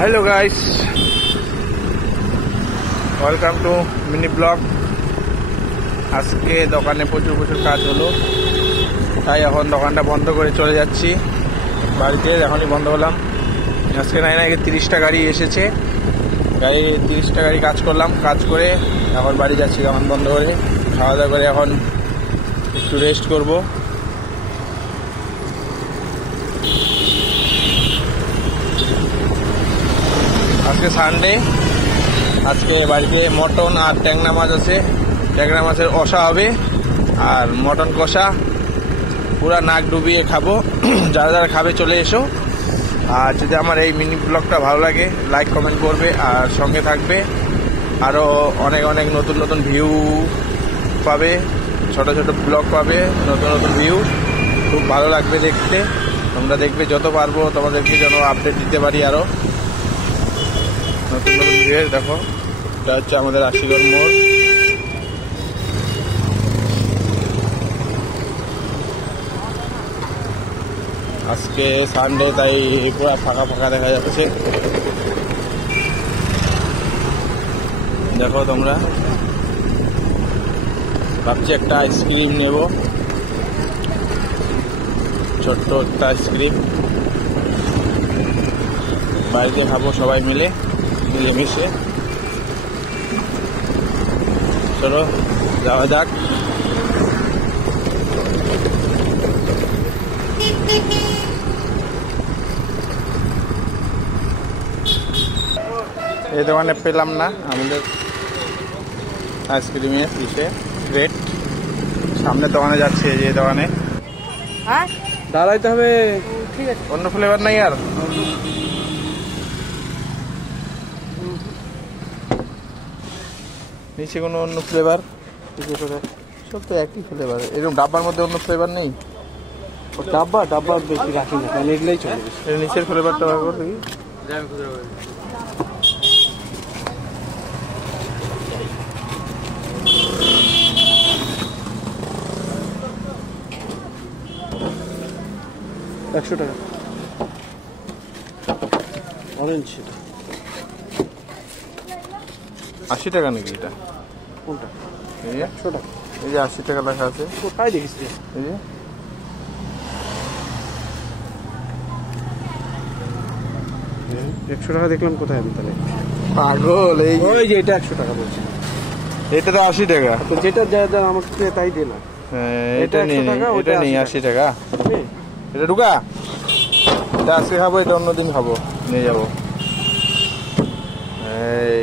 Hello guys, welcome to mini blog. आज के দোকানে প্রচুর কাজ হলো, তাই এখন দোকানটা বন্ধ করে চলে যাচ্ছি বাড়িতে। এখনই বন্ধ হলাম। আজকে নাই 30টা গাড়ি এসেছে, 30টা গাড়ি কাজ করলাম। কাজ করে এখন বাড়ি যাচ্ছি দোকান বন্ধ করে। খাওয়া দাওয়া করে এখন একটু রেস্ট করব। আজকে সানডে, আজকে বাড়িতে মটন আর ট্যাংরা মাছ আছে। ট্যাংরা মাছের কষা হবে আর মটন কষা, পুরা নাক ডুবিয়ে খাবো। যারা যারা খাবে চলে এসো। আর যদি আমার এই মিনি ব্লগটা ভালো লাগে, লাইক কমেন্ট করবে আর সঙ্গে থাকবে। আরও অনেক নতুন ভিউ পাবে, ছোট ব্লগ পাবে, নতুন ভিউ। খুব ভালো লাগবে দেখতে। তোমরা দেখবে, যত পারবো তোমাদেরকে যেন আপডেট দিতে পারি। আরও নতুন ভিউ। দেখো, এটা হচ্ছে আমাদের আশিগড় মোড়। আজকে সানডে, তাই পুরো ফাঁকা দেখা যাচ্ছে। দেখো তোমরা, ভাবছি একটা আইসক্রিম নেব, ছোট্ট একটা আইসক্রিম। বাড়িতে খাবো সবাই মিলেমিশে। চলো যাওয়া যাক। এই দোকানে পেলাম না আমাদের আইসক্রিমের রেট। সামনে দোকানে যাচ্ছে, যে দোকানে দাঁড়াইতে হবে। ঠিক আছে, অন্য ফ্লেভার নাই আর? নিচে কোনো অন্য ফ্লেভার? সব তো একই ফ্লেভার। এরকম ডাব্বার মধ্যে অন্য ফ্লেভার নেই? ডাব্বা বেশি রাখি না, কারণ এগুলোই চলে। নিচের ফ্লেভারটা ব্যবহার করতে কি? 100 টাকা অরেঞ্জ। 80 টাকা নাকি এটা? কোনটা? এই যে 100 টাকা। এই যে 80 টাকা লেখা আছে। কোথায় দেখিস? এই যে $100 দেখলাম, কোথায় আমি তাহলে পাগল? এই যে এটা 100 টাকা বলছি। এটা তো 80 টাকা। তো যেটা যা আমাকে তাই দে না। এটা নেই, এটা নেই 80 টাকা। এটা ঢুকা, এটা আজকে খাবো, এটা অন্যদিন খাবো, নিয়ে যাবো। এই